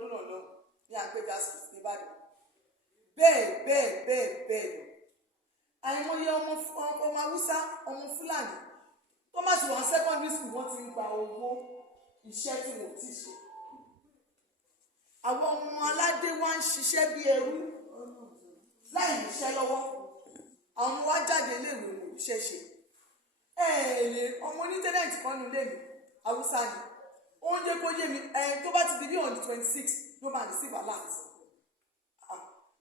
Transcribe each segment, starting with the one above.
lọ́dún náà lọ ní àgbẹ̀ grassroots nìbàdàn bẹ́ẹ̀ lọ àìmọye ọmọ haúsá ọmọ fúlàní tó má ti wà secondary school wọ́n ti ń gba owó iṣẹ́ tí wọ́n ti ṣe àwọn ọmọ aládé wa ń ṣiṣẹ́ bí ẹrú láì níṣẹ́ lọ́wọ́ àwọn ọmọ wa jáde léèwé wò iṣẹ́ ṣe ọmọ onítẹ́lẹ̀tì kan nu lé mi haúsá ni oúnjẹ kó yé mi tó bá ti di bí on the 26 ló máa receive alert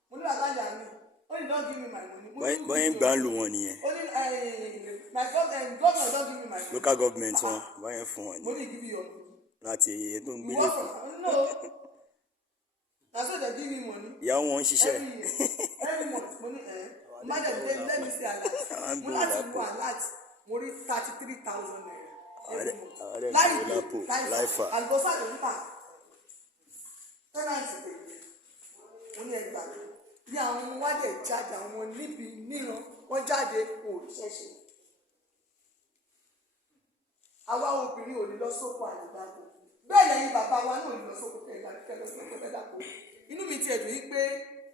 mo ní bàbá ìyá mi ó ní don't give me my money. bọ́yìn gbà ń lò wọ́n nìyẹn. ó ní my governor don't give me my money. local government wọn bọ́yìn fún wọn. mo ní give you your money. láti èyí tó ń gbé lẹ́kọ̀ọ́. no na so they give me money. ìyàwó wọn ń ṣiṣẹ́. every month mo ní madam let me see alert mo láti wo alert mo rí 33,000 naira every month láìpẹ́ àlùbọ́sà ló ń tà tẹ́nàntì pé mo ní ẹgbàá bí àwọn ọmọ wa dẹ̀ jáde àwọn ọmọ níbi níran wọ́n jáde kò ṣẹ̀ṣẹ̀ àwa obìnrin ò ní lọ sóko àyíkáko bẹ́ẹ̀ lẹ́yìn bàbá wa náà ò ní lọ sóko kẹ́lẹ́dàpọ̀ inú mi tiẹ̀ dùn yí pé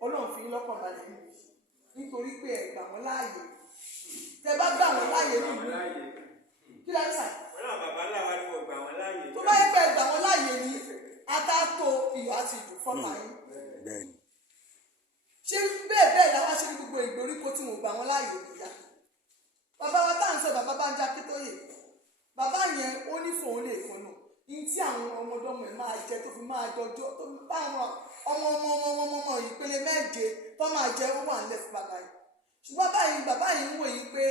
ọlọ́run fi lọ́kàn balẹ̀ yìí nítorí pé ẹ gbà wọ́n láàyè tẹ bá gbà wọ́n láàyè nínú kí ló ń sà. wọn náà bàbá ńlá wa ni mo gbà wọ́n láàyè. tó bá yẹ pé ẹ gbà wọ́n láàyè ni adáto ìyá àti ìdù fọ́nà yín. ṣé bẹ́ẹ̀ làwọn ṣe ní gbogbo ìgbèríko tí mo gbà wọ́n láàyè nìyá. bàbá wa tá à ń sọ bàbá bá ń já Akíntóyè bàbá yẹn ó ní fòun lè kan náà ní tí àwọn ọmọdọ́mọ ẹ̀ máa jẹ tó fi máa jọjọ́ tó báwọn ọmọ ìpele méje tó máa jẹ ó wà nílẹ̀ fún bàbá yìí ṣùgbọ́n bàbá yìí ń wò yí pé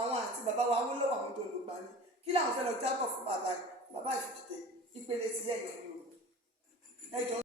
àwọn àti bàbá wa wó lọ́wọ́ àwọn tó lò gbà ní kí làwọn fẹ́ lọ jábọ̀ fún bàbá yìí bàbá yìí fi dìde ìpele ti yẹ̀ yẹn ni o ẹjọ́